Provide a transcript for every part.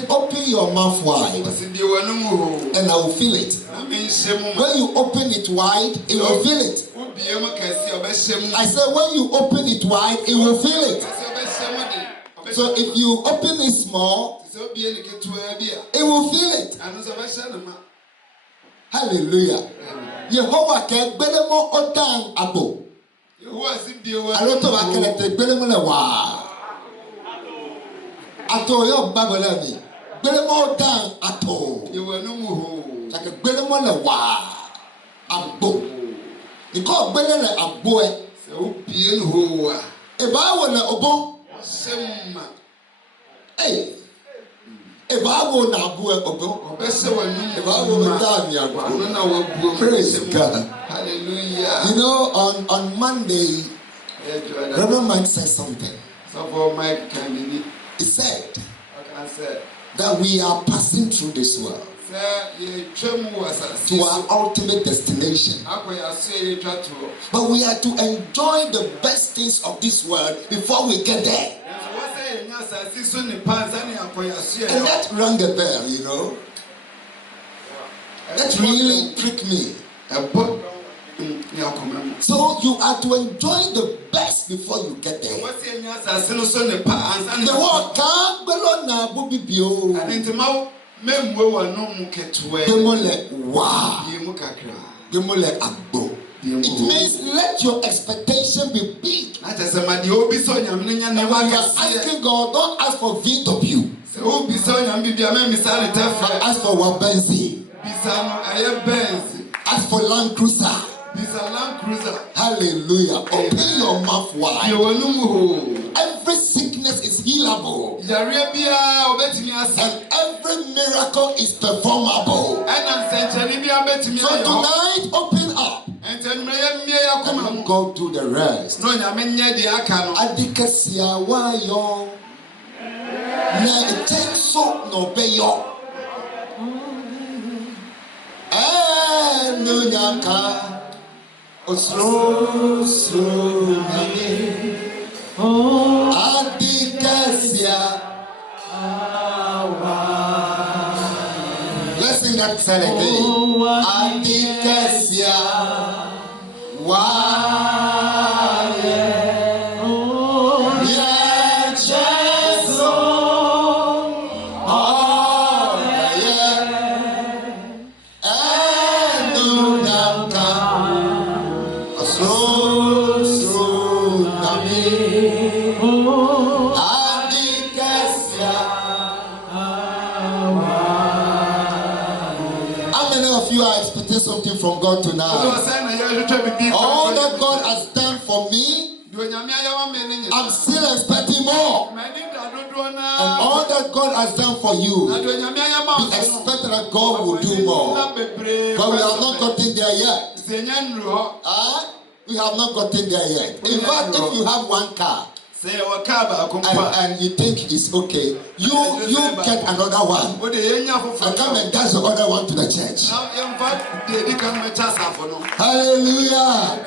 said, open your mouth wide and I will fill it. When you open it wide, it will fill it. I said, when you open it wide, it will fill it. So if you open it small, it will fill it. Hallelujah. Yehovah ke belemo odan abo. Aloto akelete belemo le wa. Ato yo babole mi. Belemo odan ato. Like belemo le wa. Abo. Iko belele abo e. Se obie ho wa. E ba wo le obo. Semma. Hey. Ebawo na abu obo. Praise God. Hallelujah. You know, on Monday, Reverend Mike said something. He said that we are passing through this world to our ultimate destination. But we are to enjoy the best things of this world before we get there. And that rang a bell, you know. That really pricked me. So you are to enjoy the best before you get there. The world can't belong na bubibio. Demole wow. Demole agbo. It means let your expectation be big. And when you are asking God, don't ask for VW. Ask for Wabenzi. Ask for Land Cruiser. Hallelujah. Open your mouth wide. Every sickness is healable. And every miracle is performable. So tonight, open up. And let God do the rest. Adikasia wayo na etenso no beyo. Nunyaka osro Adikasia. Let's sing that song again. Adikasia. Something from God tonight. All that God has done for me, I'm still expecting more. And all that God has done for you, we expect that God will do more. But we have not gotten there yet. We have not gotten there yet. In fact, if you have one car, and you think it's okay, you get another one and come and dash the other one to the church. Hallelujah.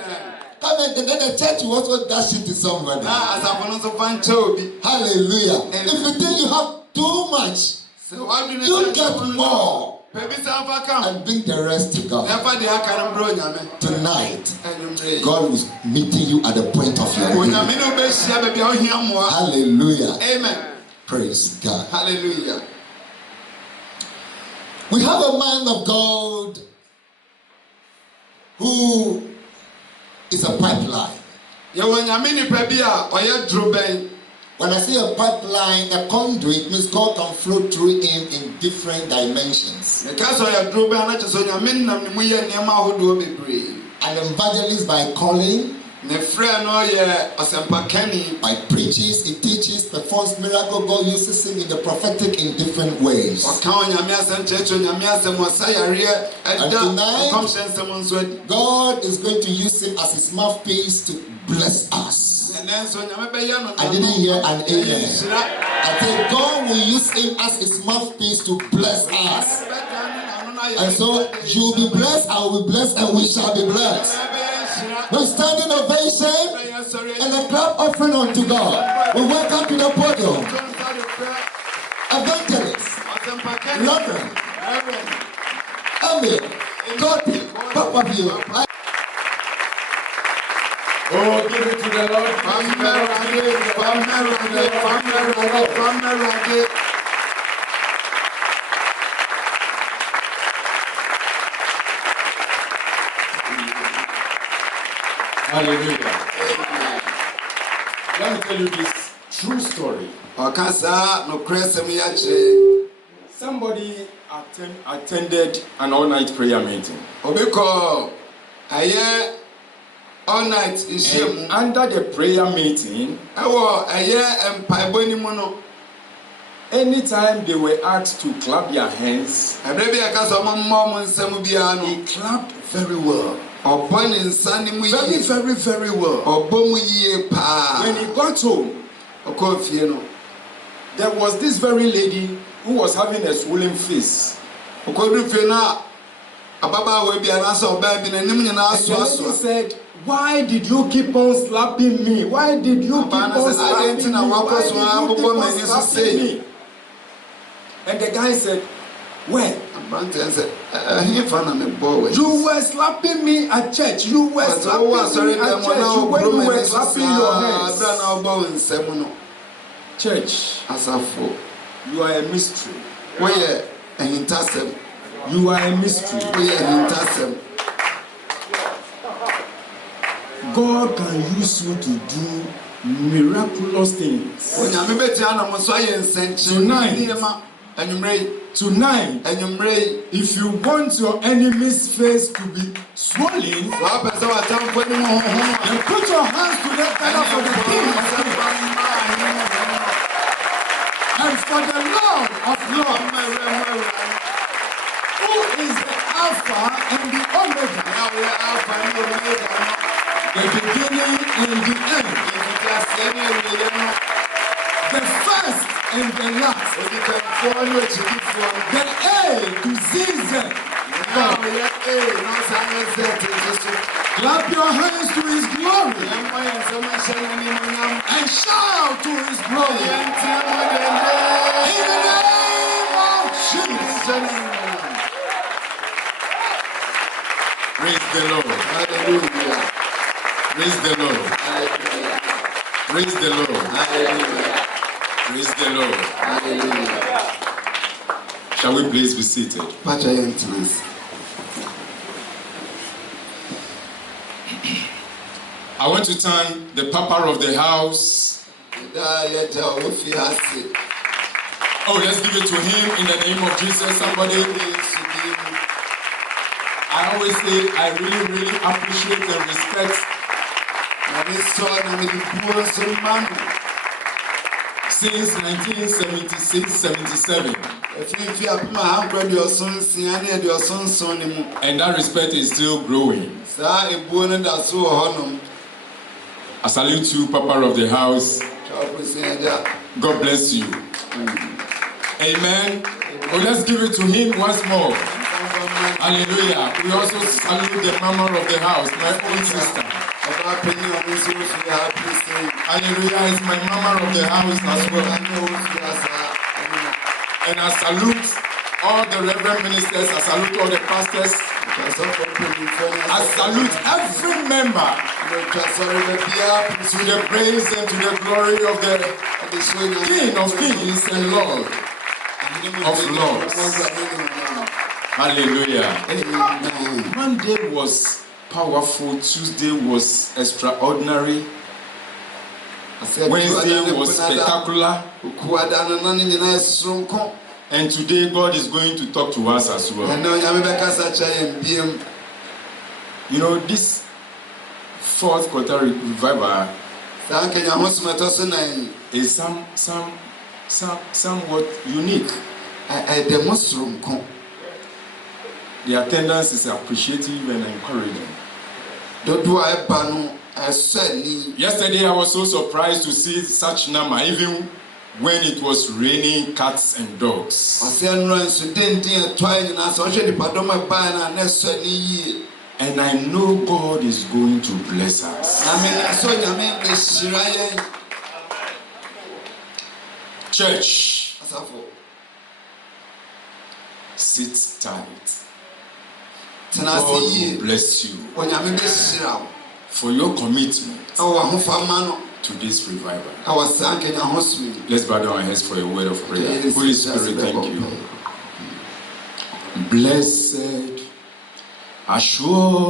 Come and then the church will also dash it to somebody. Hallelujah. If you think you have too much, you get more. And bring the rest to God. Tonight, God is meeting you at the point of your need. Hallelujah. Amen. Praise God. Hallelujah. We have a man of God who is a pipeline. When I say a pipeline, a conduit means God can flow through him in different dimensions. An evangelist by calling, by preaches, he teaches, performs miracles. God uses him in the prophetic in different ways. And tonight, God is going to use him as his mouthpiece to bless us. I didn't hear an amen. I said God will use him as his mouthpiece to bless us. And so you will be blessed, I will be blessed, and we shall be blessed. We stand in ovation and a clap offering unto God. We welcome to the podium Evangelist Reverend. Amen. God, Papa, you. Oh, give it to the Lord. Hallelujah. Let me tell you this true story. Somebody attended an all-night prayer meeting. All night is and under the prayer meeting, anytime they were asked to clap their hands, he clapped very well. Very, very, very well. When he got home, there was this very lady who was having a swollen face. And the lady said, "Why did you keep on slapping me? Why did you keep on slapping me? Why did you keep on slapping me?" And the guy said, "Where? You were slapping me at church. You were slapping me at church. When you were clapping your hands." Church, you are a mystery. You are a mystery. God can use you to do miraculous things. Tonight, if you want your enemy's face to be swollen, then put your hands together for the King of Kings and for the Lord of Lords, who is the Alpha and the Omega, the beginning and the end, the first and the last, the A to Z. Clap your hands to His glory and shout to His glory in the name of Jesus. Praise the Lord. Hallelujah. Praise the Lord. Hallelujah. Praise the Lord. Hallelujah. Praise the Lord. Hallelujah. Shall we please be seated? I want to thank the papa of the house. Oh, let's give it to him in the name of Jesus. Somebody. I always say I really, really appreciate and respect since 1976-77. And that respect is still growing. I salute you, Papa of the house. God bless you. Amen. Oh, let's give it to him once more. Hallelujah. We also salute the mama of the house, my own sister. Hallelujah. It's my mama of the house as well. And I salute all the reverend ministers. I salute all the pastors. I salute every member to the praise and to the glory of the King of Kings and Lord of Lords. Hallelujah. Monday was powerful. Tuesday was extraordinary. Wednesday was spectacular. And today God is going to talk to us as well. You know, this fourth quarter revival is somewhat unique. The attendance is appreciative and encouraging. Yesterday I was so surprised to see such number, even when it was raining cats and dogs. And I know God is going to bless us. Church, Sit tight. God will bless you for your commitment to this revival. Let's bow down our heads for a word of prayer. Holy Spirit, thank you. Blessed assurance,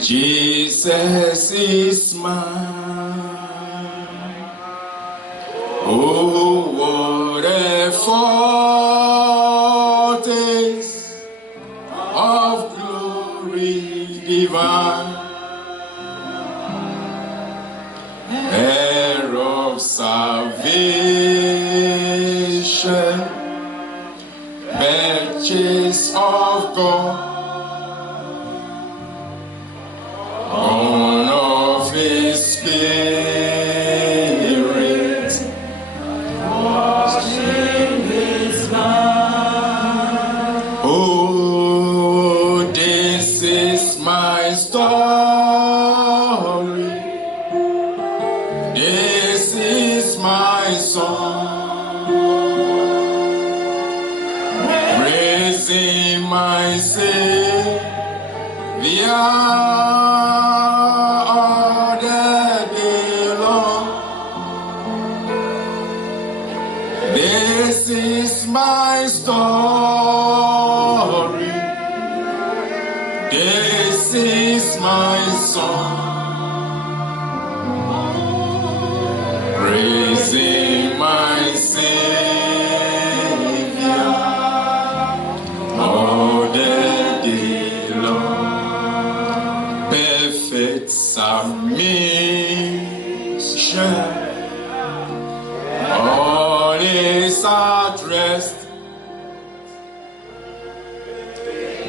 Jesus is mine. Oh, what a foretaste of glory divine, heir of salvation, purchase of God, born of His Spirit, washed in His blood. Oh, this is my story. This is my song, praising my Savior all the day long. This is my story. This is my song, praising my Savior all the day long. Perfect submission, all is at rest.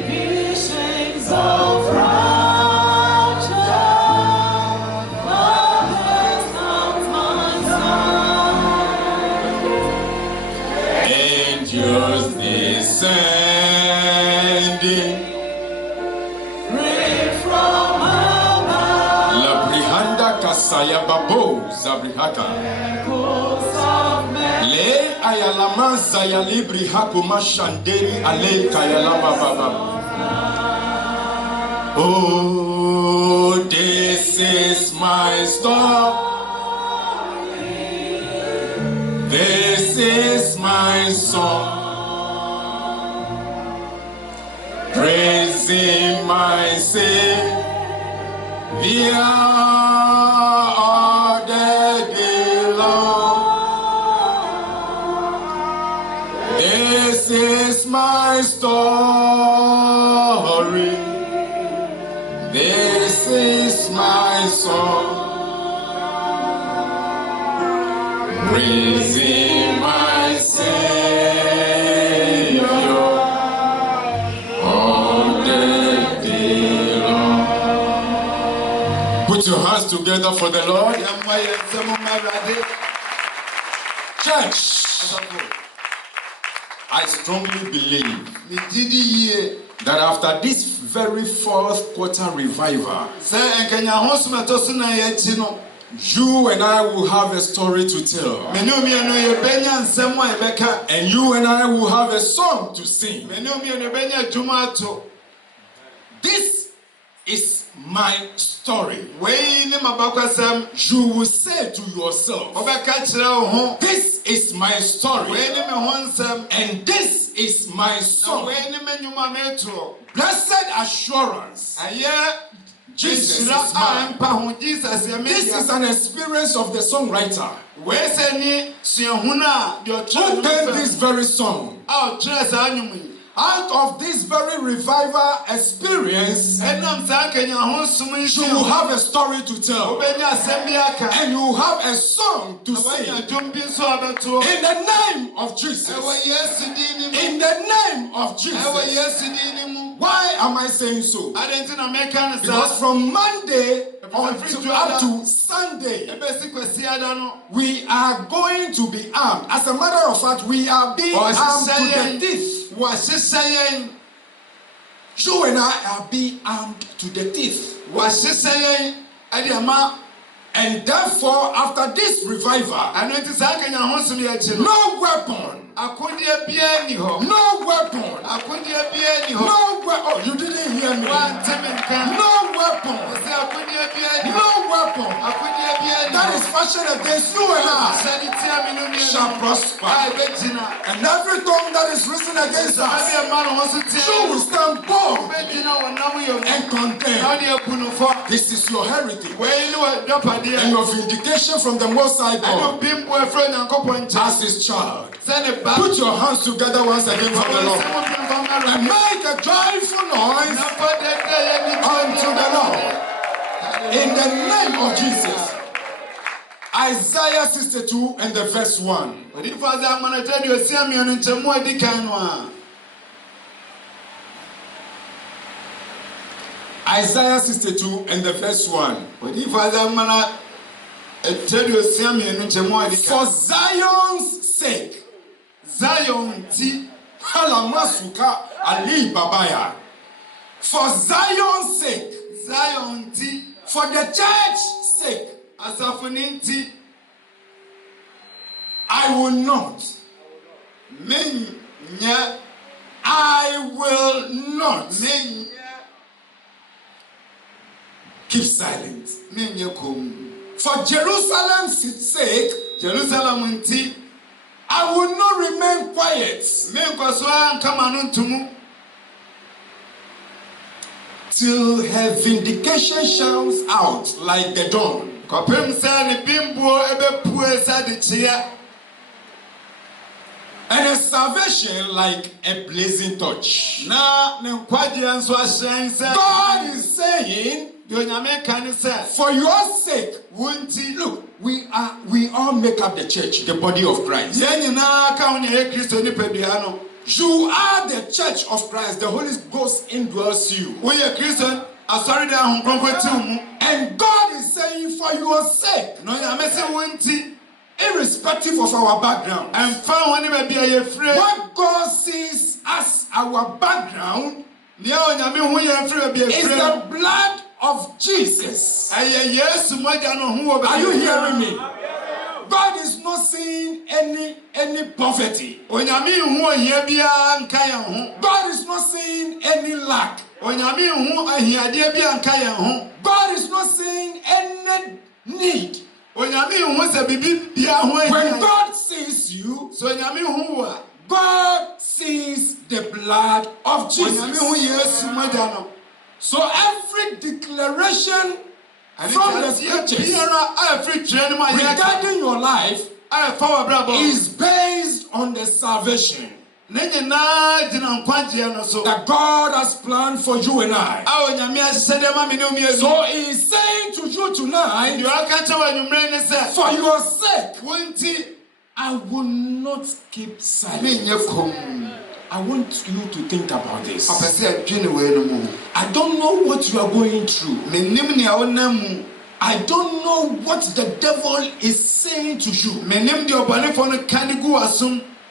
Visions of angels descending, rain from above. La brihanda kasaya babo zabrihaka. Le ayalama zayali brihaku mashanderi ale kayalama baba. Oh, this is my story. This is my song, praising my Savior all the day long. This is my story. This is my song, praising my Savior all the day long. Put your hands together for the Lord. Church, I strongly believe that after this very fourth quarter revival, you and I will have a story to tell. And you and I will have a song to sing. This is my story. You will say to yourself, this is my story. And this is my song. Blessed assurance, Jesus is mine. This is an experience of the songwriter. Who penned this very song? Out of this very revival experience, you will have a story to tell, and you will have a song to sing. In the name of Jesus. In the name of Jesus. Why am I saying so? Because from Monday up to Sunday, we are going to be armed. As a matter of fact, we are being armed to the teeth. You and I are being armed to the teeth. And therefore, after this revival, no weapon No weapon. No weapon. Oh, you didn't hear me. No weapon. No weapon that is fashioned against you and I shall prosper. And every tongue that is risen against us, you will stand bold and condemn. This is your heritage and your vindication from the Most High God as His child. Put your hands together once again for the Lord and make a joyful noise unto the Lord in the name of Jesus. Isaiah 62 and the verse 1. Isaiah 62 and the verse 1. For Zion's sake. Zion ti halamasuka ali babaya. For Zion's sake. Zion ti. For the church's sake. Asafuninti. I will not. I will not. Keep silent. For Jerusalem's sake. Jerusalem ti. I will not remain quiet till her vindication shines out like the dawn and her salvation like a blazing torch. God is saying, for your sake, look, we all make up the church, the body of Christ. You are the church of Christ. The Holy Ghost indwells you. And God is saying, for your sake, irrespective of our background, what God sees as our background is the blood of Jesus. Are you hearing me? God is not seeing any poverty. God is not seeing any lack. God is not seeing any need. When God sees you, God sees the blood of Jesus. So every declaration from the scriptures regarding your life is based on the salvation that God has planned for you and I. So He is saying to you tonight, for your sake, I will not keep silent. I want you to think about this. I don't know what you are going through. I don't know what the devil is saying to you.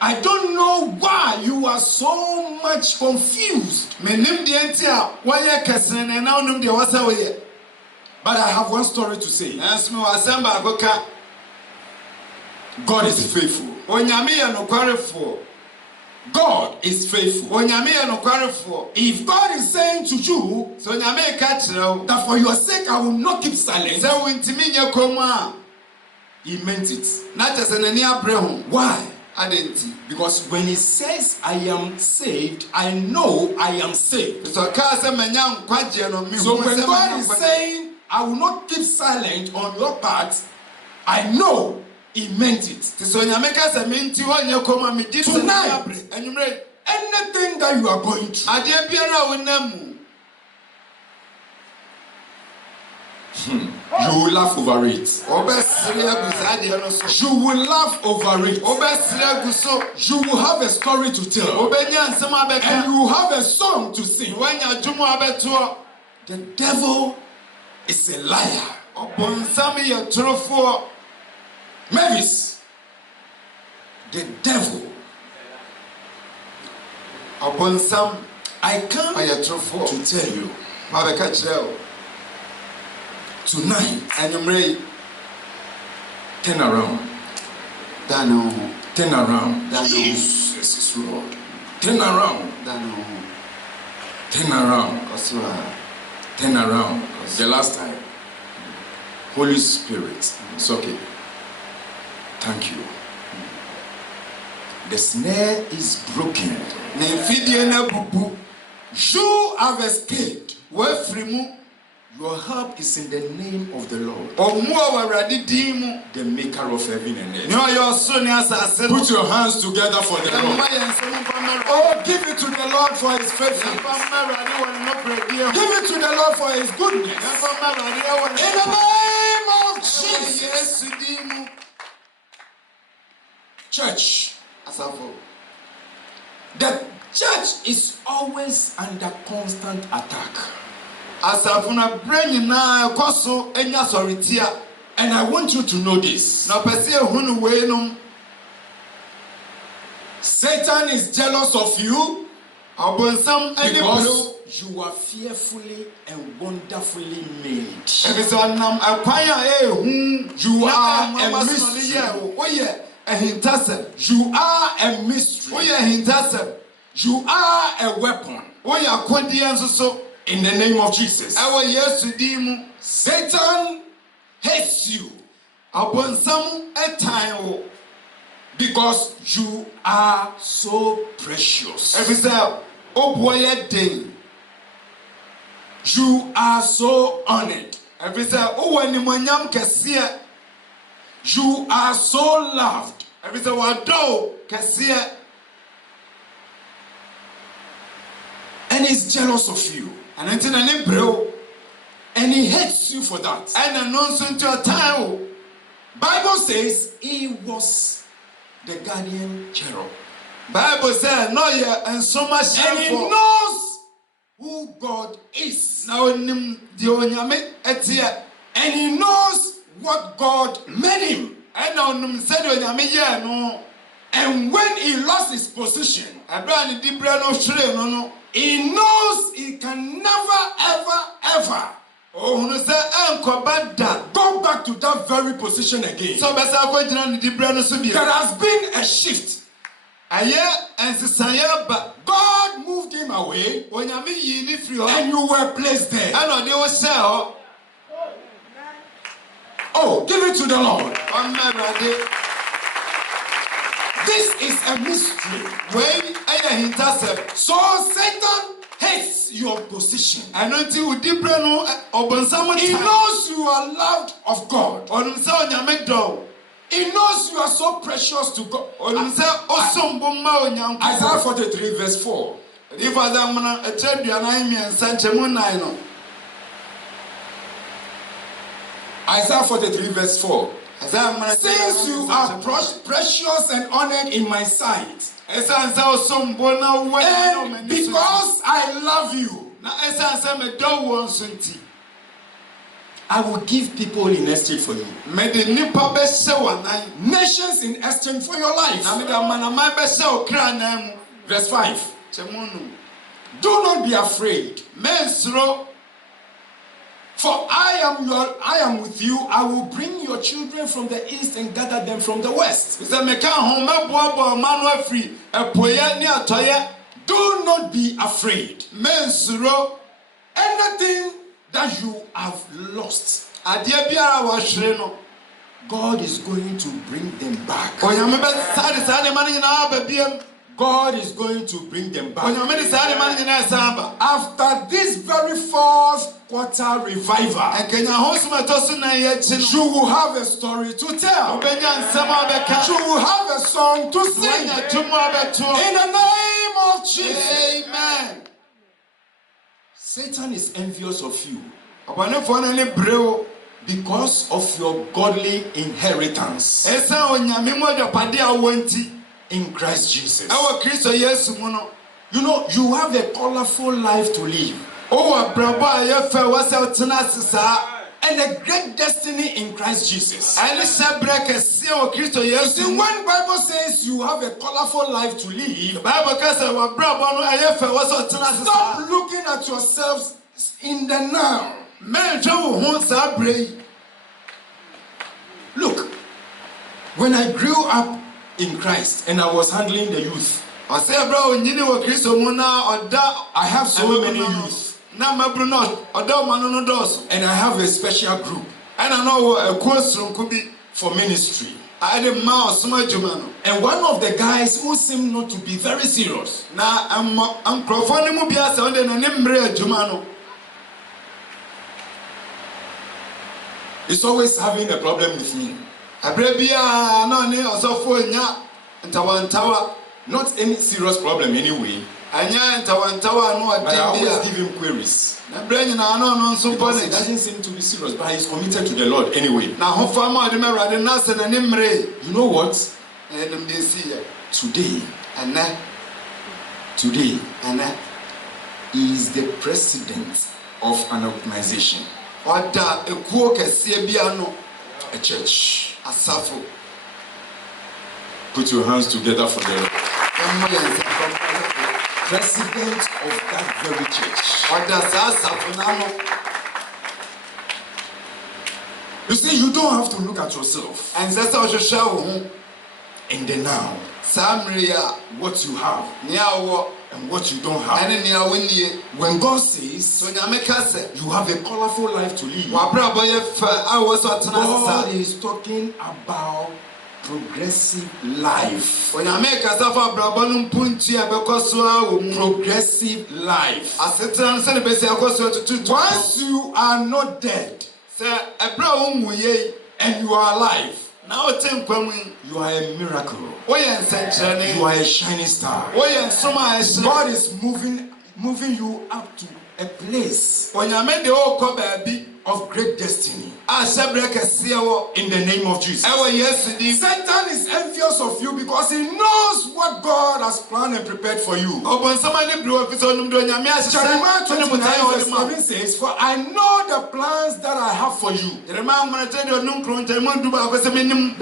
I don't know why you are so much confused. But I have one story to say. God is faithful. God is faithful. If God is saying to you that for your sake I will not keep silent, He meant it. Why? Because when He says I am saved, I know I am saved. So when God is saying I will not keep silent on your part, I know He meant it. Tonight, anything that you are going through, you will laugh over it. You will laugh over it. You will have a story to tell. And you will have a song to sing. The devil is a liar. Mavis, the devil. I come to tell you tonight, turn around. Turn around. Jesus is Lord. Turn around. Turn around. Turn around. The last time. Holy Spirit. It's okay. Thank you. The snare is broken. You have escaped. Your help is in the name of the Lord, the maker of heaven and earth. Put your hands together for the Lord. Oh, give it to the Lord for his faithfulness. Give it to the Lord for his goodness. In the name of Jesus. Church. The church is always under constant attack. And I want you to know this. Satan is jealous of you because you are fearfully and wonderfully made. You are a mystery. You are a mystery. You are a weapon. In the name of Jesus. Satan hates you because you are so precious. You are so honored. You are so loved. And he's jealous of you. And he hates you for that. Bible says he was the guardian cherub. Bible says no, and so much, and he knows who God is. And he knows what God made him. And when he lost his position, he knows he can never, ever go back to that very position again. There has been a shift. God moved him away, and you were placed there. Oh, give it to the Lord. This is a mystery. So Satan hates your position. He knows you are loved of God. He knows you are so precious to God. Isaiah 43 verse 4. Isaiah 43 verse 4. Since you are precious and honored in my sight, and because I love you, I will give people in exchange for you. Nations in exchange for your life. Verse 5. Do not be afraid. For I am with you. I will bring your children from the east and gather them from the west. Do not be afraid. Anything that you have lost, God is going to bring them back. God is going to bring them back. After this very fourth quarter revival, you will have a story to tell. You will have a song to sing. In the name of Jesus. Amen. Satan is envious of you because of your godly inheritance in Christ Jesus. You know, you have a colorful life to live. And a great destiny in Christ Jesus. You see, when Bible says you have a colorful life to live, stop looking at yourselves in the now. Look, when I grew up in Christ and I was handling the youth, I have so many youth. And I have a special group. And I know a course for ministry. And one of the guys who seem not to be very serious. He's always having a problem with me. Not any serious problem anyway. But I always give him queries. Because he doesn't seem to be serious, but he's committed to the Lord anyway. You know what? Today, he is the president of an organization. A church. Put your hands together for the president of that very church. You see, you don't have to look at yourself in the now. What you have and what you don't have. When God says you have a colorful life to live, God is talking about progressive life. Progressive life. Once you are not dead and you are alive, you are a miracle. You are a shining star. God is moving you up to a place of great destiny. In the name of Jesus. Satan is envious of you because he knows what God has planned and prepared for you. Jeremiah 29:11 says, "For I know the plans that I have for you."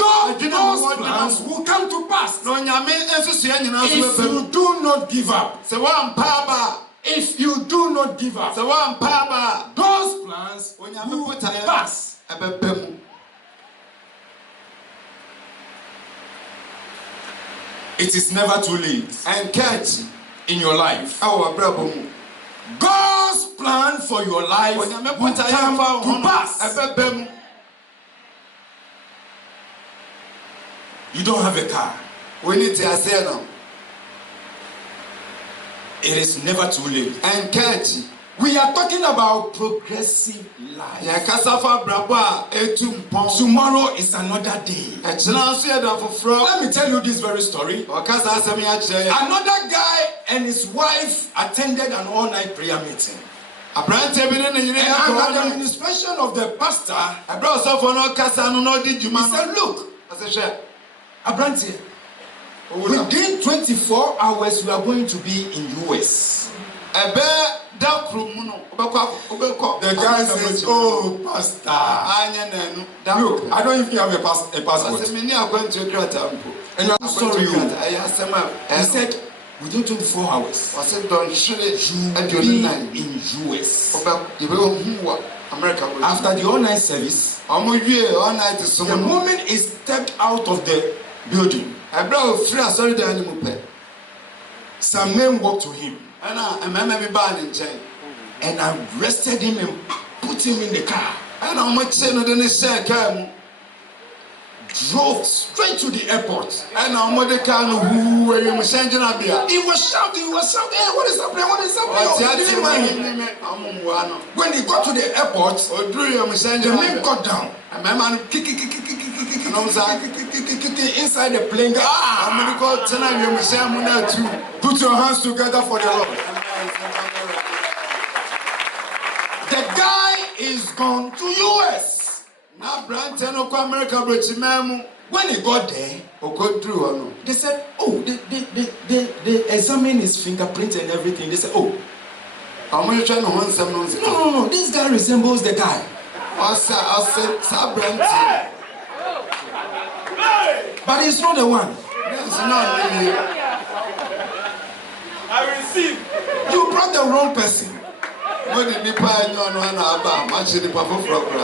Those plans will come to pass if you do not give up. If you do not give up, those plans will pass. It is never too late in your life. God's plan for your life will come to pass. You don't have a car. It is never too late. We are talking about progressive life. Tomorrow is another day. Let me tell you this very story. Another guy and his wife attended an all-night prayer meeting. And under the administration of the pastor, he said, "Look, Abrantie, within 24 hours, we are going to be in US." The guy says, "Oh, pastor, look, I don't even have a passport. And I'm sorry, he said, within 24 hours, you will be in US. After the all-night service, the moment he stepped out of the building, some men walked to him and arrested him and put him in the car. Drove straight to the airport. He was shouting, "Hey, what is happening? What is happening?" He didn't mind him. When he got to the airport, the men got down. Inside the plane. Put your hands together for the Lord. The guy is gone to US. When he got there, they said, "Oh, they examined his fingerprint and everything." They said, "Oh, no, this guy resembles the guy." But he's not the one. I receive. You brought the wrong person.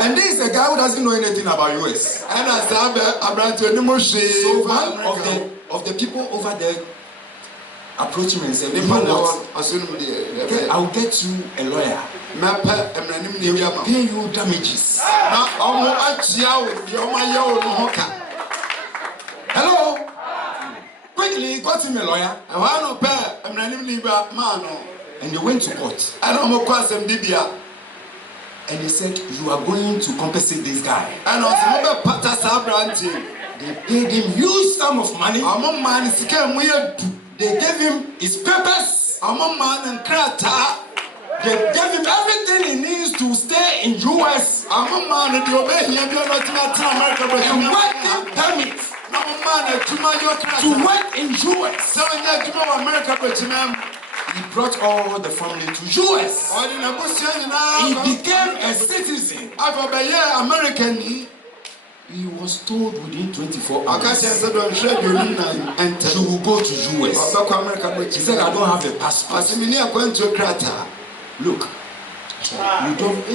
And this is a guy who doesn't know anything about US. So one of the people over there approach him and say, you know what? I'll get you a lawyer. He will pay you damages. Hello? Quickly, got him a lawyer. And they went to court. And they said, you are going to compensate this guy. They paid him huge sum of money. They gave him his papers. They gave him everything he needs to stay in US. And working permits to work in US. He brought all the family to US. He became a citizen. He was told within 24 hours, you will go to US. He said, I don't have a passport. Look, you don't.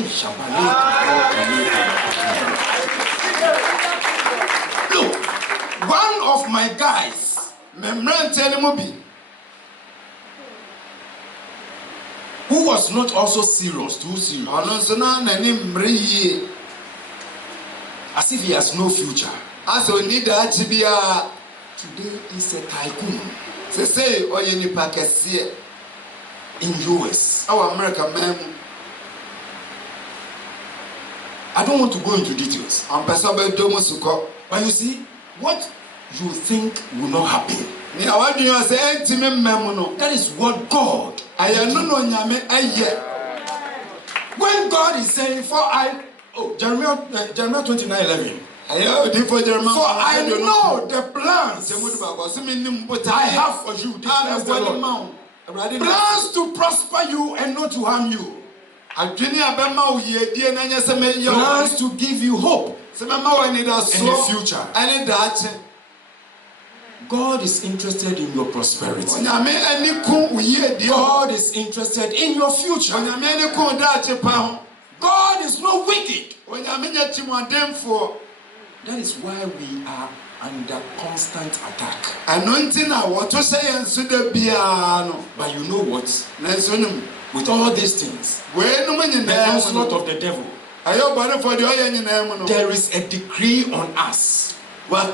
Look, one of my guys, who was not also serious, too serious, as if he has no future. Today is a tycoon in US. I don't want to go into details. But you see, what you think will not happen, that is what God. When God is saying, Jeremiah 29:11. For I know the plans I have for you, declares the Lord. Plans to prosper you and not to harm you. Plans to give you hope and a future. God is interested in your prosperity. God is interested in your future. God is not wicked. That is why we are under constant attack. But you know what? With all these things, the onslaught of the devil, there is a decree on us to the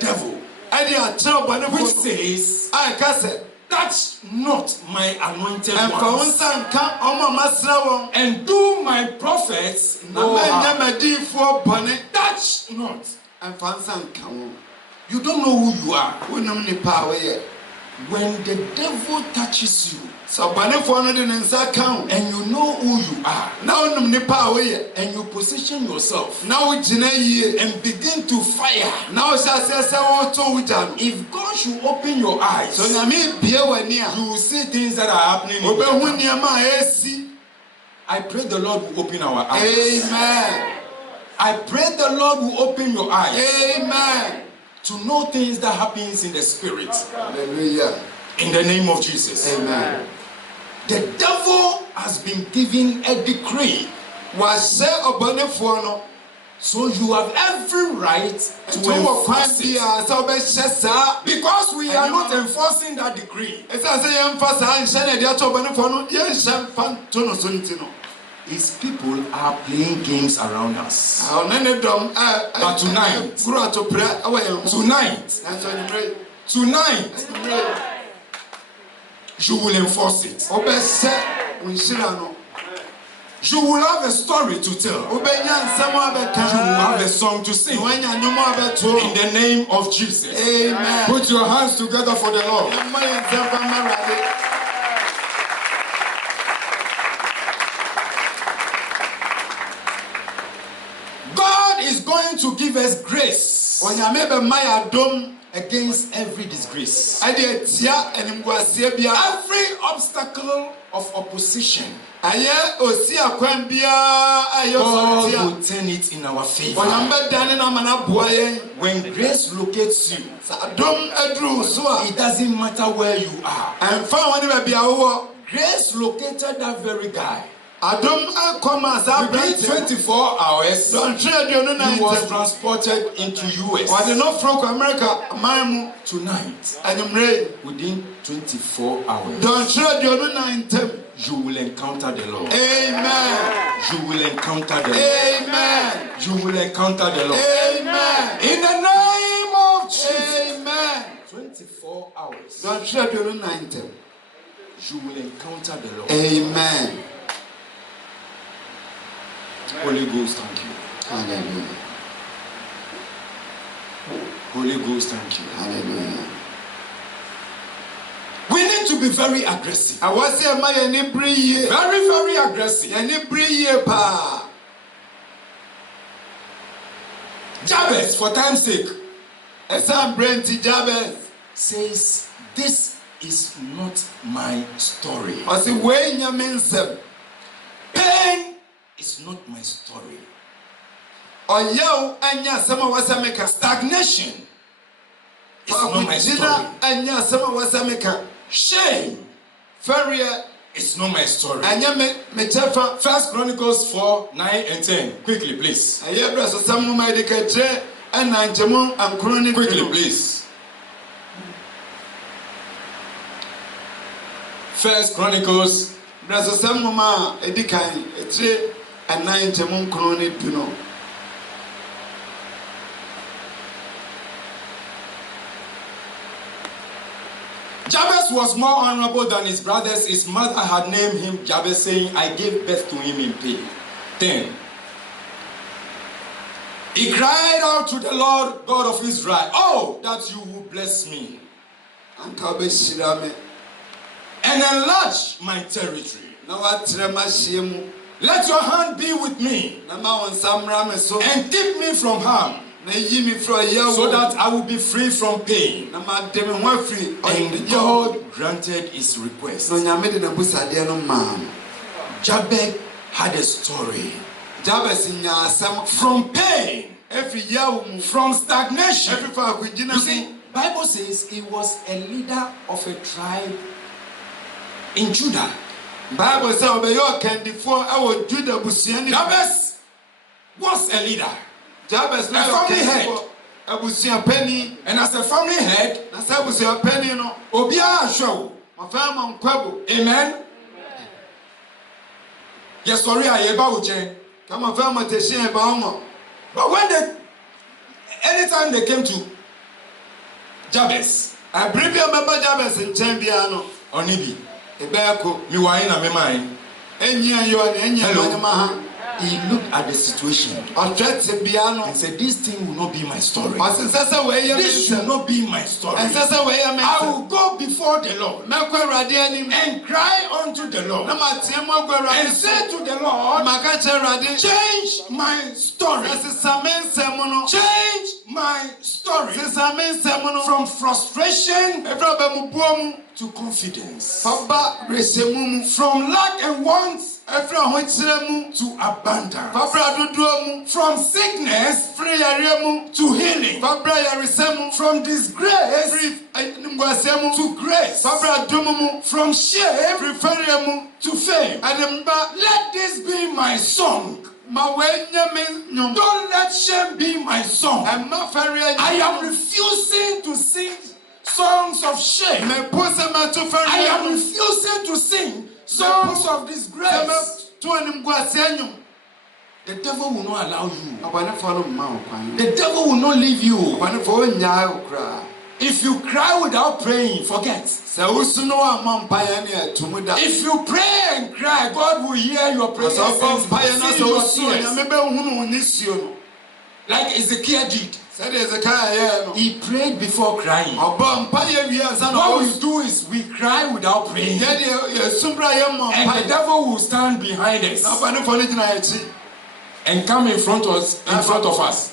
devil, which says, touch not my anointed ones, and do my prophets no harm. Touch not. You don't know who you are. When the devil touches you, and you know who you are, and you position yourself and begin to fire, if God should open your eyes, you will see things that are happening in the I pray the Lord will open our eyes. Amen. I pray the Lord will open your eyes. Amen. To know things that happens in the spirit. Hallelujah. In the name of Jesus. Amen. The devil has been given a decree. So you have every right to enforce it. Because we are not enforcing that decree. His people are playing games around us. But tonight, you will enforce it. You will have a story to tell. You will have a song to sing. In the name of Jesus. Amen. Put your hands together for the Lord. God is going to give us grace against every disgrace, every obstacle of opposition. God will turn it in our favor. When grace locates you, it doesn't matter where you are. Grace located that very guy Within 24 hours, he was transported into US. Tonight, within 24 hours, you will encounter the Lord. Amen. You will encounter the Lord. Amen. You will encounter the Lord. Amen. In the name of Jesus. Amen. 24 hours. You will encounter the Lord. Amen. Holy Ghost, thank you. Hallelujah. Holy Ghost, thank you. Hallelujah. We need to be very aggressive. I was saying, my very, very aggressive. Jabez, for time's sake, Jabez says, "This is not my story. Pain is not my story. Stagnation is not my story. Shame is not my story." 1 Chronicles 4, 9 and 10. Quickly, please. Quickly, please. 1 Chronicles. Jabez was more honorable than his brothers. His mother had named him Jabez, saying, "I gave birth to him in pain." 10. He cried out to the Lord God of Israel, "Oh, that you would bless me and enlarge my territory. Let your hand be with me and keep me from harm, so that I will be free from pain." And God granted his request. Jabez had a story. From pain, from stagnation. You see, Bible says he was a leader of a tribe in Judah. Bible says Jabez was a leader. Jabez a family head. And as a family head, Obia show. Amen. Yes, sorry, I about you. But when anytime they came to Jabez, I bring you remember Jabez in Chambiano. Onibi. Ebeko. You are in a mind. Hello. He looked at the situation and said, "This thing will not be my story. This should not be my story. I will go before the Lord and cry unto the Lord and say to the Lord, change my story. Change my story from frustration to confidence, from lack and want to abundance, from sickness to healing, from disgrace to grace, from shame to fame. Let this be my song. Don't let shame be my song. I am refusing to sing songs of shame. I am refusing to sing songs of disgrace. The devil will not allow you. The devil will not leave you. If you cry without praying, forget. If you pray and cry, God will hear your prayers and see your tears. Like Ezekiel did. He prayed before crying. What we do is we cry without praying. And the devil will stand behind us and come in front of us.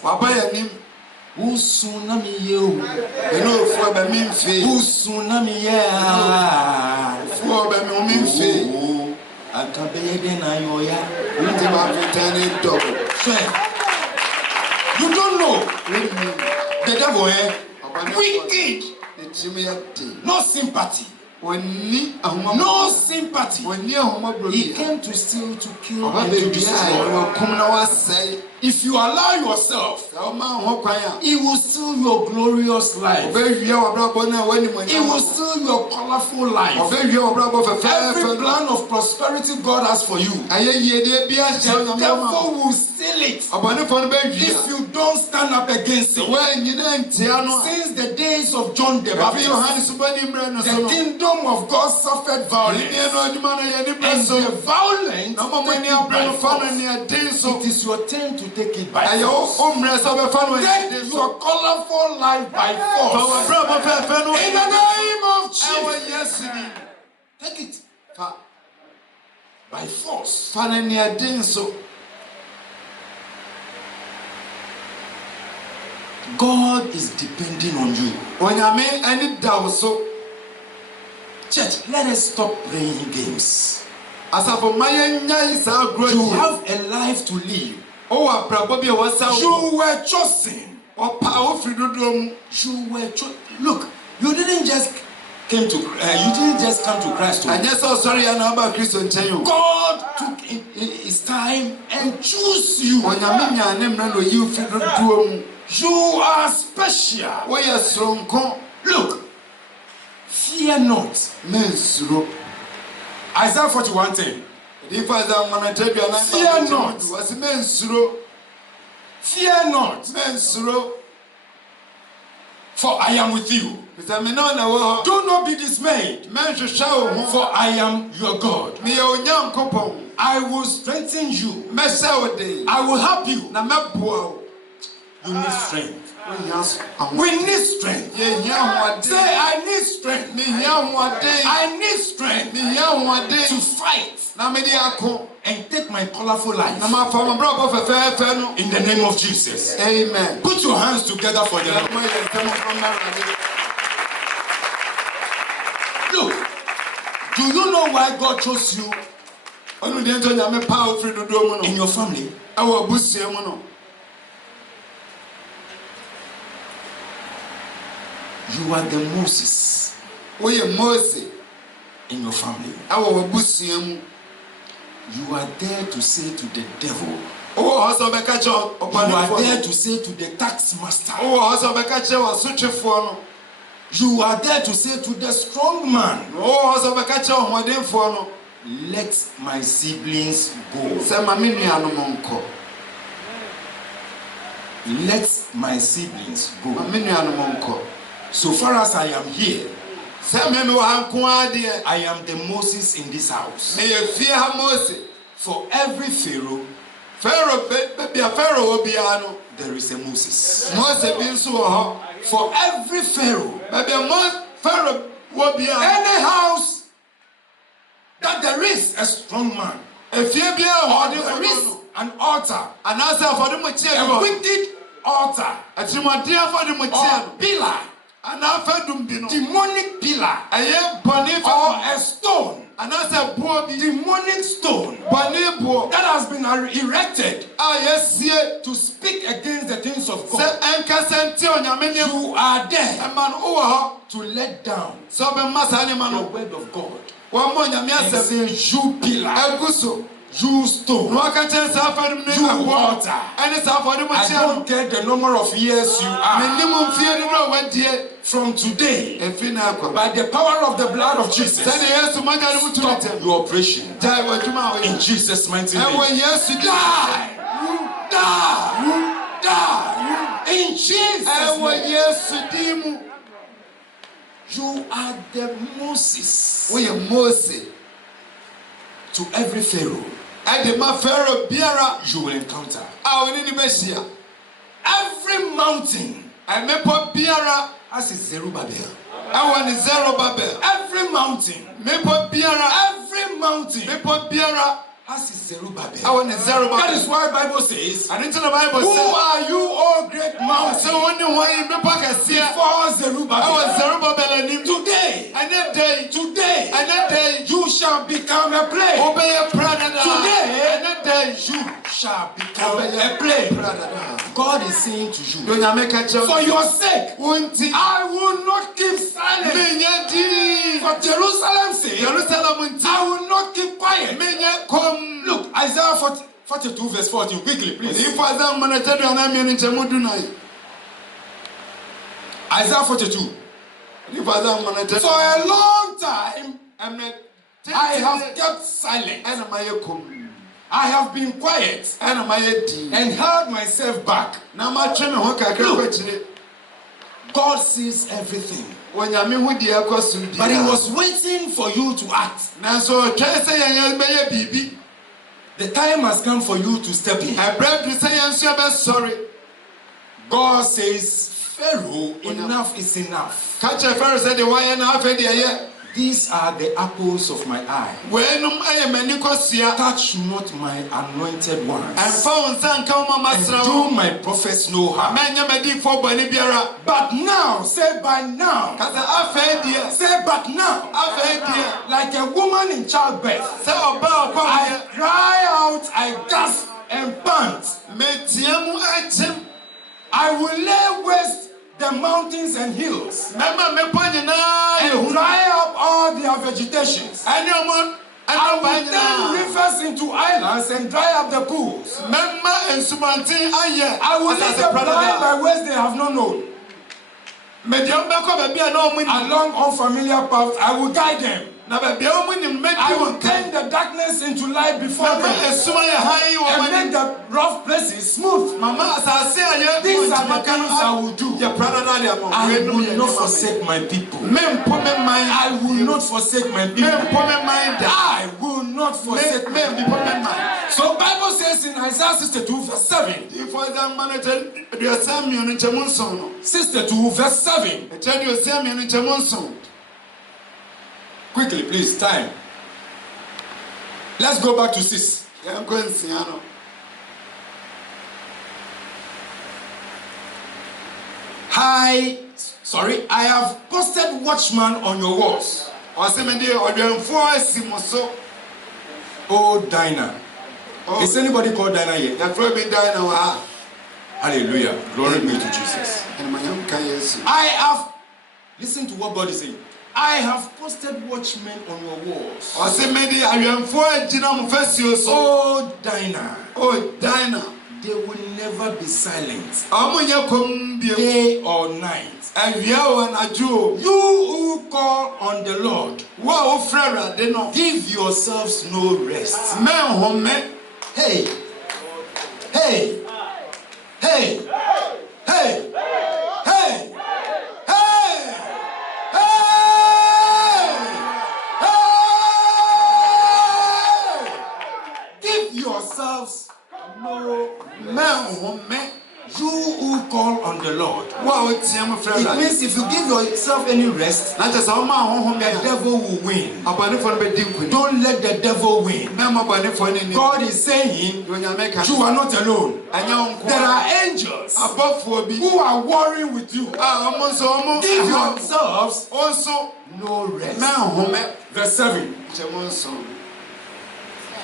You don't know. The devil, wicked. No sympathy. No sympathy. He came to steal, to kill, and to destroy. If you allow yourself, He will steal your glorious life. He will steal your colorful life. Every plan of prosperity God has for you, the devil will steal it if you don't stand up against it. Since the days of John the Baptist, the kingdom of God suffered violence, and the violence it is your turn to take it by force. Take your colorful life by force. In the name of Jesus. Take it by force. God is depending on you. Church, let us stop playing games. You have a life to live. You were chosen. You were chosen. Look, you didn't just come to Christ. God took His time and chose you. You are special. Look, fear not. Isaiah 41:10. Fear not. Fear not. For I am with you. Do not be dismayed. For I am your God. I will strengthen you. I will help you. You need strength. We need strength. Say, I need strength. I need strength to fight and take my colorful life. In the name of Jesus. Amen. Put your hands together for the Lord. Look, do you know why God chose you in your family? You are the Moses. In your family. You are there to say to the devil. You are there to say to the tax master. You are there to say to the strong man. Let my siblings go. Let my siblings go. So far as I am here, I am the Moses in this house. For every Pharaoh, there is a Moses. For every Pharaoh, any house that there is a strong man, or there is an altar, a wicked altar, or pillar, demonic pillar, or a stone, demonic stone that has been erected to speak against the things of God. You are there to let down the word of God and say, you pillar, you stone, you altar. I don't care the number of years you are. From today, by the power of the blood of Jesus, stop your operation. In Jesus' mighty name. Die! Die! Die! In Jesus' name. You are the Moses. To every Pharaoh. You will encounter. Every mountain. As is Zerubbabel. Every mountain. Every mountain. As is Zerubbabel. That is why Bible says, who are you, O great mountain? Before Zerubbabel. Today, you shall become a plain. Today, you shall become a plain. God is saying to you, for your sake, I will not keep silent. for Jerusalem sake, I will not keep quiet. Look, Isaiah 42 verse 14, quickly, please. Isaiah 42. For a long time, I have kept silent. I have been quiet and held myself back. Look, God sees everything. But He was waiting for you to act. The time has come for you to step in. God says, Pharaoh, enough is enough. These are the apples of my eye. Touch not my anointed ones, and do my prophets no harm. But now, say by now, say but now, like a woman in childbirth, I cry out, I gasp and pant. I will lay waste the mountains and hills, and dry up all their vegetations. I will turn rivers into islands and dry up the pools. I will lead the blind by ways they have not known. Along unfamiliar paths, I will guide them. I will turn the darkness into light before them and make the rough places smooth. These are the things I will do. I will not forsake my people. I will not forsake my people. I will not forsake my people. So Bible says in Isaiah 62 verse 7. 62 verse 7. Quickly, please, time. Let's go back to 6. I have posted watchman on your walls. Oh, Dinah. Is anybody called Dinah yet? Hallelujah. Glory be to Jesus. I have, listen to what God is saying. I have posted watchmen on your walls. Oh, Dinah. Oh, Dinah. They will never be silent. Day or night. You who call on the Lord, give yourselves no rest. Hey. Hey. Hey. Hey. Hey. Yourselves no rest. You who call on the Lord. It means if you give yourself any rest, the devil will win. Don't let the devil win. God is saying you are not alone. There are angels who are warring with you. Give yourselves also no rest. Verse 7.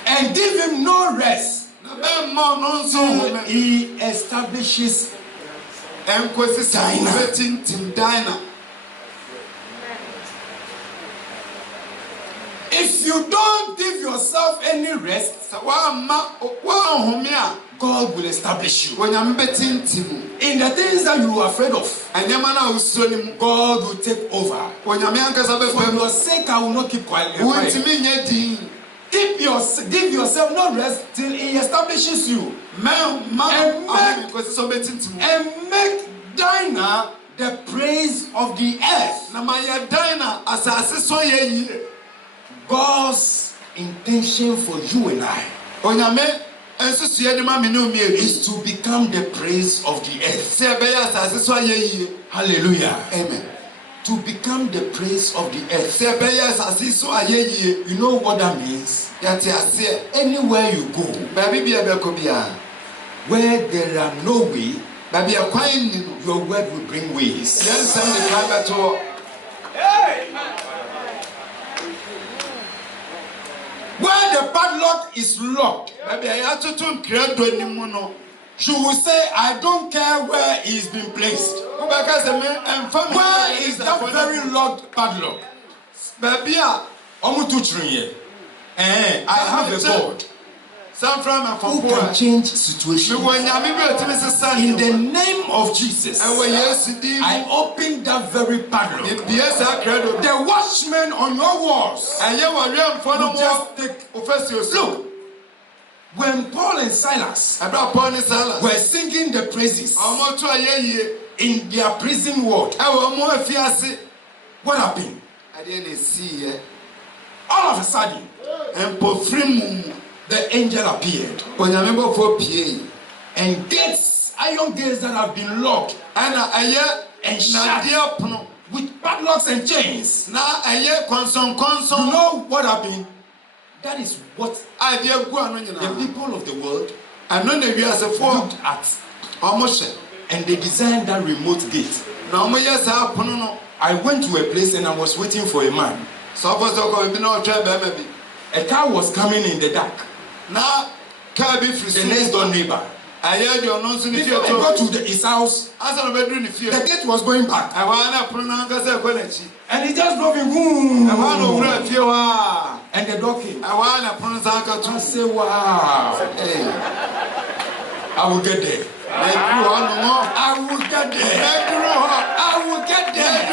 And give him no rest till he establishes Dinah. If you don't give yourself any rest, God will establish you. In the things that you are afraid of, God will take over. For your sake, I will not keep quiet. Give yourself no rest till he establishes you. And make Dinah the praise of the earth. God's intention for you and I is to become the praise of the earth. Hallelujah. Amen. To become the praise of the earth. You know what that means? Anywhere you go, where there are no way, your word will bring ways. Where the padlock is locked, you will say, I don't care where it's been placed. Where is that very locked padlock? Babia, I have a God who can change situations. In the name of Jesus, I open that very padlock. The watchmen on your walls will just take. Look, when Paul and Silas were singing the praises in their prison ward, what happened? All of a sudden, the angel appeared. And gates, iron gates that have been locked and shut with padlocks and chains. You know what happened? That is what the people of the world looked at. And they designed that remote gate. I went to a place and I was waiting for a man. A car was coming in the dark. The next door neighbor. Before I got to his house, the gate was going back. And he just drove in. And the door came. I said, wow. I will get there. I will get there. I will get there.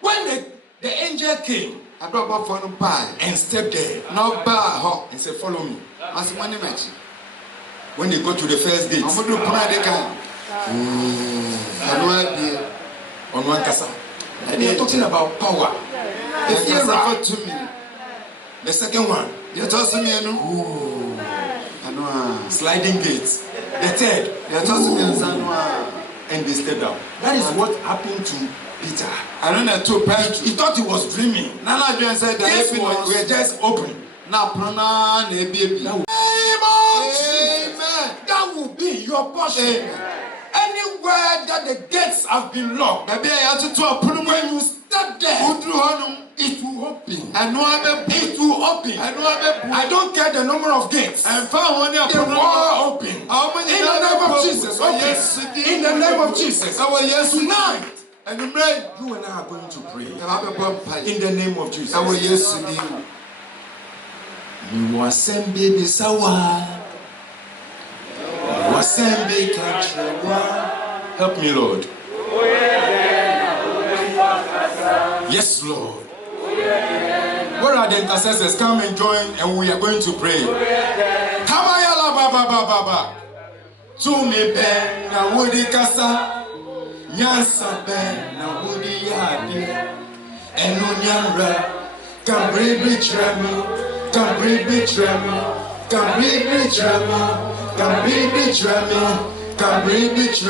When the angel came and stepped there and said, follow me. When they go to the first date, on one casa, and they are talking about power. The second one, sliding gates. The third, and they stepped down. That is what happened to Peter. He thought he was dreaming. Gates were just open. That will be your portion. Anywhere that the gates have been locked, when you step there, it will open. It will open. I don't care the number of gates. They will all open. In the name of Jesus. Okay. In the name of Jesus. Tonight, you and I are going to pray. In the name of Jesus. Help me, Lord. Yes, Lord. Where are the intercessors? Come and join, and we are going to pray. Kabayala baba baba. To me ben na wudi kasa, nyansa ben na wudi yadi. Enu nyamra, kabri bitremi, kabri bitremi, kabri bitremi. Can be tremor, can be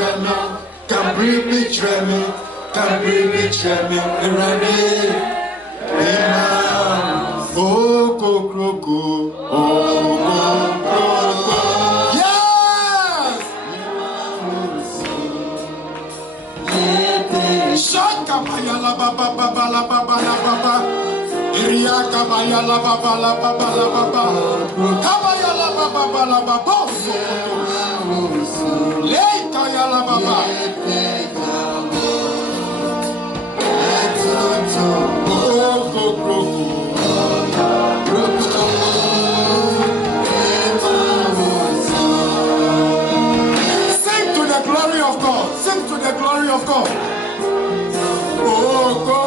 tremor, can be tremor, can be tremor. Oh, crocro, oh, crocro. Yes. Shaka bayala baba baba la baba la baba. Iria kabayala baba la baba la baba. Kabayala baba la baba. Leika yala baba. Sing to the glory of God. Sing to the glory of God. Oh, go.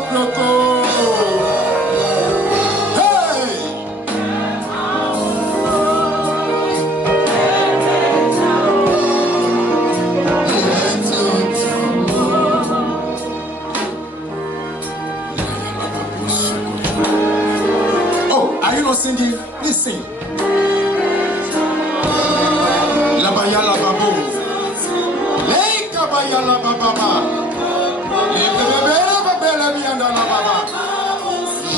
Singing, please sing. La bayala babo, leika bayala baba, leika bela bianda la baba,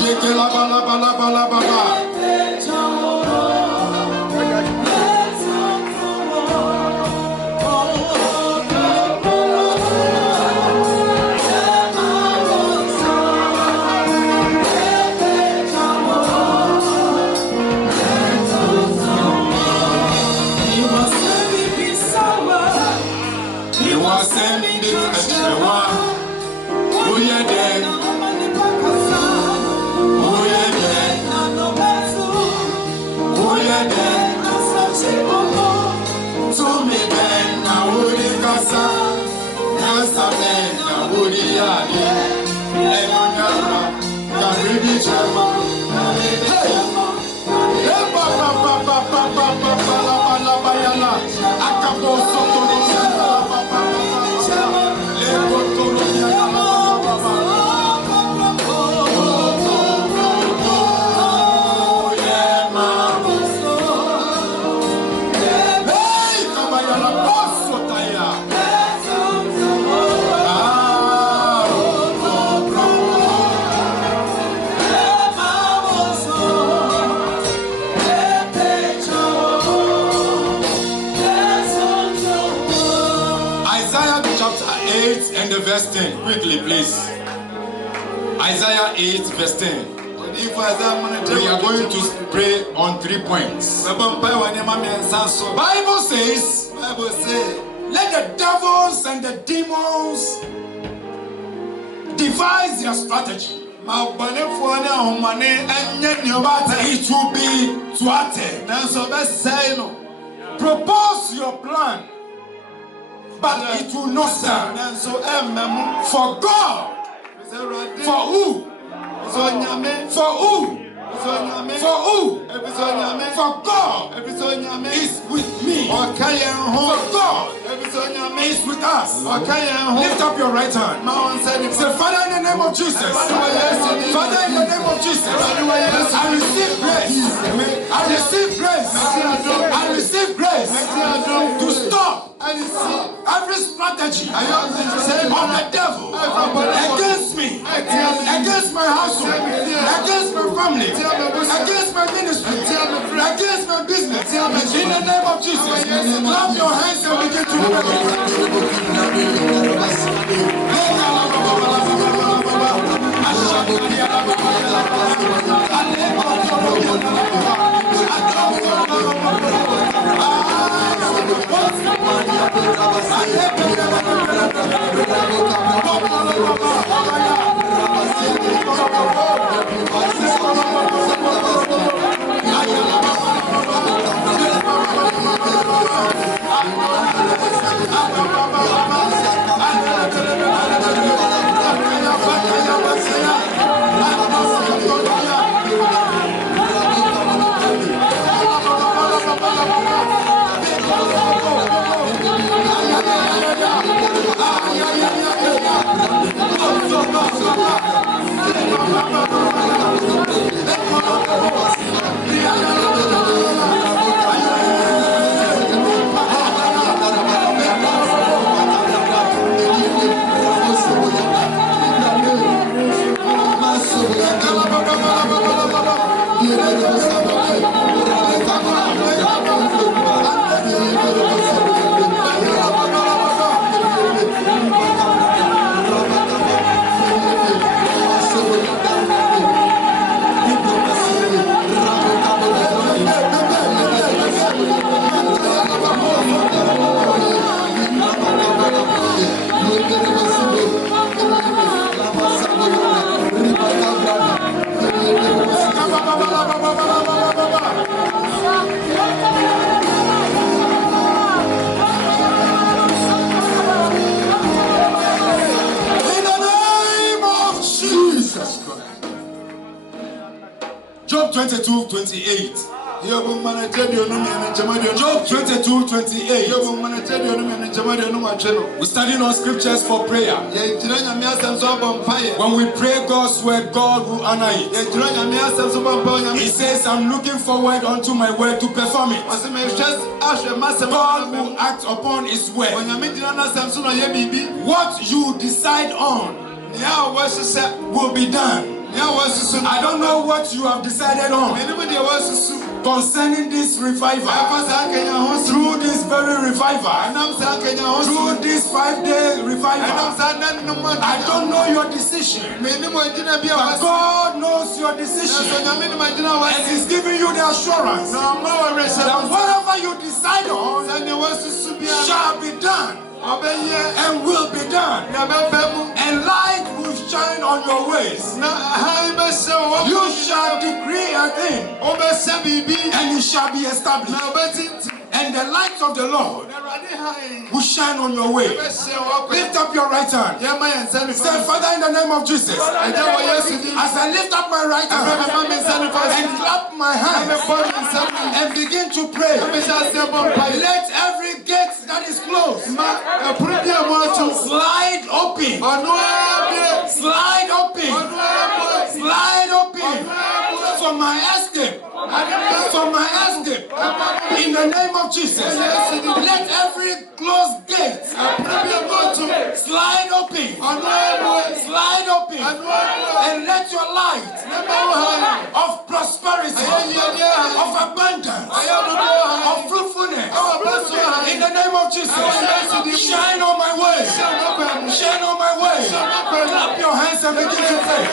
jeke la bala baba. verse 10. Quickly, please. Isaiah 8, verse 10. We are going to pray on 3 points. Bible says, let the devils and the demons devise their strategy, but it will be thwarted. Propose your plan, but it will not stand. For God, for who? For who? For who? For God is with me. For God is with us. Lift up your right hand. Say, Father, in the name of Jesus. Father, in the name of Jesus. I receive grace. I receive grace. I receive grace to stop every strategy of the devil against me, against my household, against my family, against my ministry, against my business. In the name of Jesus, clap your hands and begin to Job 22:28. Job 22:28. We're studying on scriptures for prayer. When we pray God's word, God will honor it. He says, I'm looking forward unto my word to perform it. God will act upon his word. What you decide on will be done. I don't know what you have decided on concerning this revival. Through this very revival, through this 5-day revival, I don't know your decision, but God knows your decision, and He's giving you the assurance that whatever you decide on shall be done and will be done, and light will shine on your ways. You shall decree a thing, and it shall be established. And the light of the Lord will shine on your way. Lift up your right hand. Say, Father, in the name of Jesus, as I lift up my right hand and clap my hands and begin to pray, let every gate that is closed slide open. Slide open. Slide open. For my escape. For my escape. In the name of Jesus. Let every closed gate slide open. Slide open. And let your light of prosperity, of abundance, of fruitfulness, in the name of Jesus. Shine on my way. Shine on my way. Clap your hands and begin to pray.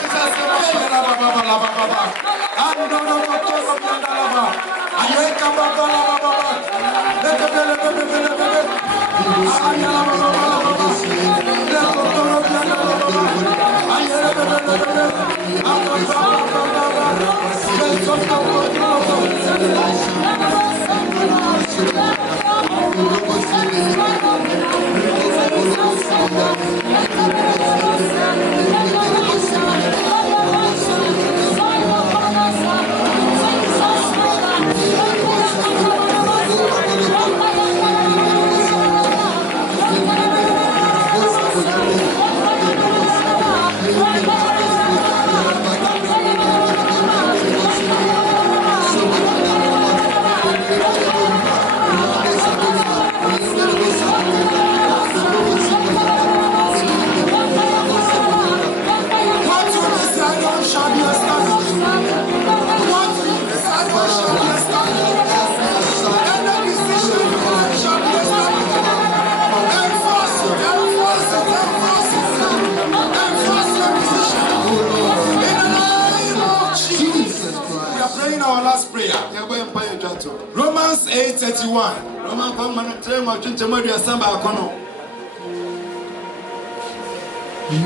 Romans 8:31.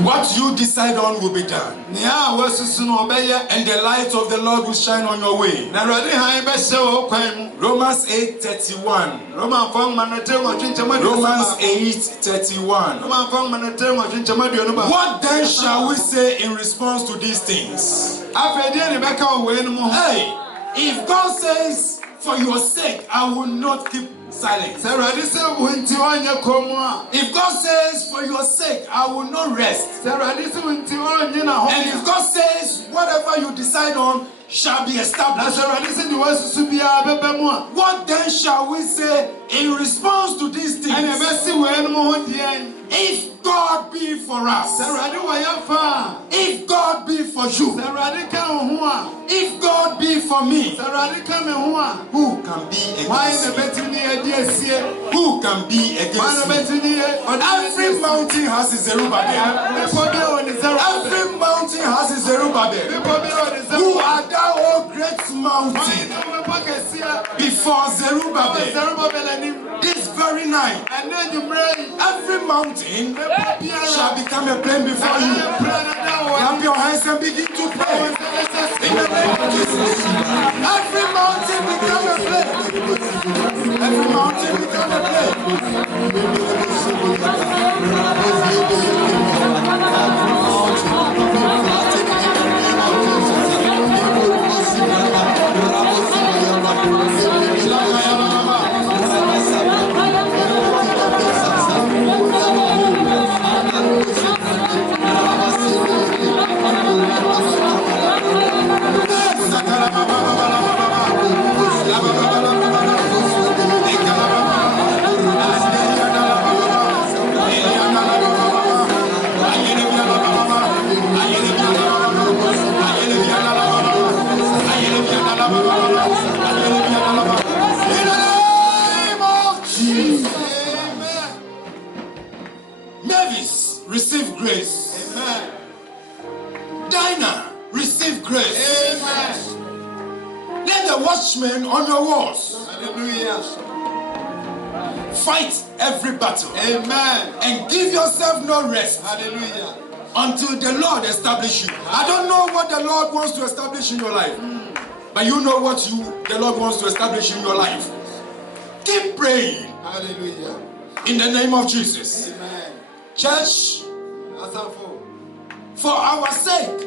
What you decide on will be done. And the light of the Lord will shine on your way. Romans 8:31. Romans 8:31. What then shall we say in response to these things? Hey, if God says, for your sake, I will not keep silent. If God says, for your sake, I will not rest. And if God says, whatever you decide on shall be established. What then shall we say in response to these things? If God be for us, if God be for you, if God be for me, who can be against me? Who can be against me? Every mountain has its Zerubbabel. Every mountain has its Zerubbabel. Who are thou, O great mountain? Before Zerubbabel, this very night, every mountain shall become a plain before you. Clap your hands and begin to pray. In the name of Jesus. Every mountain become a plain. Every mountain become a plain. Mavis, receive grace. Amen. Dinah, receive grace. Amen. Let the watchmen on your walls, hallelujah, fight every battle. Amen. And give yourself no rest. Hallelujah. Until the Lord establish you. I don't know what the Lord wants to establish in your life. But you know what the Lord wants to establish in your life. Keep praying. Hallelujah. In the name of Jesus. Amen. Church, for our sake,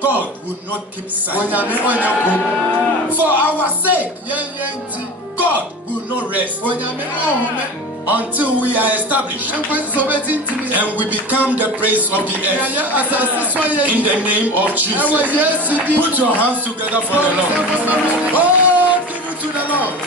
God will not keep silent. For our sake, God will not rest until we are established and we become the praise of the earth. In the name of Jesus. Put your hands together for the Lord. Oh, give it to the Lord.